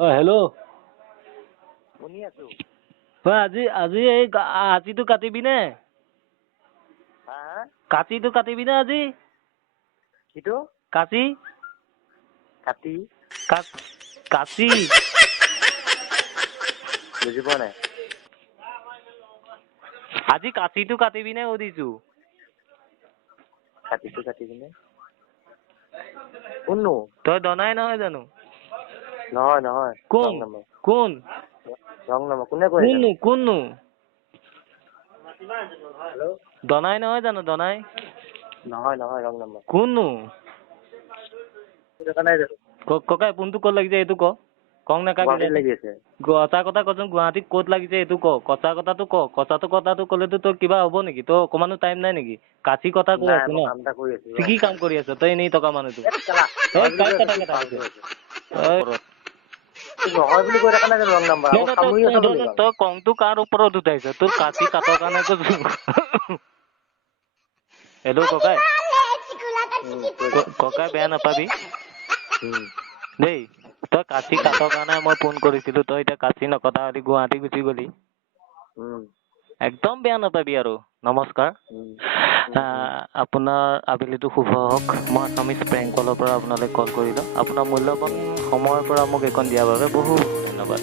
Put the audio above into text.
Hello' শুনি আছো। আজিটো কাটিবি নে? হা কাটিটো কাটিবি নে আজি? কিটো? কাটি কাটি কাটি বুজি পোৱা নাই। আজি কাটিটো কাটিবি নে সুধিছো? কাটিটো কাটিবি নে? কোননো? তই দনাই নহয় জানো? নহয় নহয়। কোন? কোন? ৰং নম্বৰ। কোনে কৈ আছে? কোননো? হেল্ল'? দনাই নহয় জানো দনাই? নহয় নহয় ৰং নম্বৰ। কোননো? নাই জানো? ককাই ফোনটো ক'ত লাগিছে এইটো ক? কওঁ নাকাবি। গুৱাহাটীত লাগি আছে। সঁচা কথা কচোন, গুৱাহাটীত ক'ত লাগিছে এইটো ক? সঁচা কথাটো ক। কথাটো ক'লেতো তোৰ কিবা হ'ব নেকি? তোৰ অকমানো টাইম নাই নেকি? কাচি কথা কৈ নাই, আছো মই ন। কাম এটা কৰি আছো। কি কাম কৰি আছ? তই এনেই থকা মানুহটো। নহয় বুলি কৈ থকা নাই জানো ৰং নম্বৰ? আকৌ সামৰি আছ বুলি কওঁ। তই কংটো কাৰ ওপৰত উঠাইছ? তোৰ কাটি কাটৰ কাৰণে কৈছো। হেল্ল' ককাই। ককাই বেয়া নাপাবি দেই। তই কাচি কাটৰ কাৰণে মই ফোন কৰিছিলো। তই এতিয়া কাচি নকটা হলি গুৱাহাটী গুচি গলি। একদম বেয়া নাপাবি আৰু। নমস্কাৰ। আপোনাৰ আবেলিটো শুভ হওক। মই আছামিজ প্ৰেংক কলৰ পৰা আপোনালৈ কল কৰিলো। আপোনাৰ মূল্যৱান সময়ৰ পৰা মোক এইকণ দিয়াৰ বাবে বহুত ধন্যবাদ।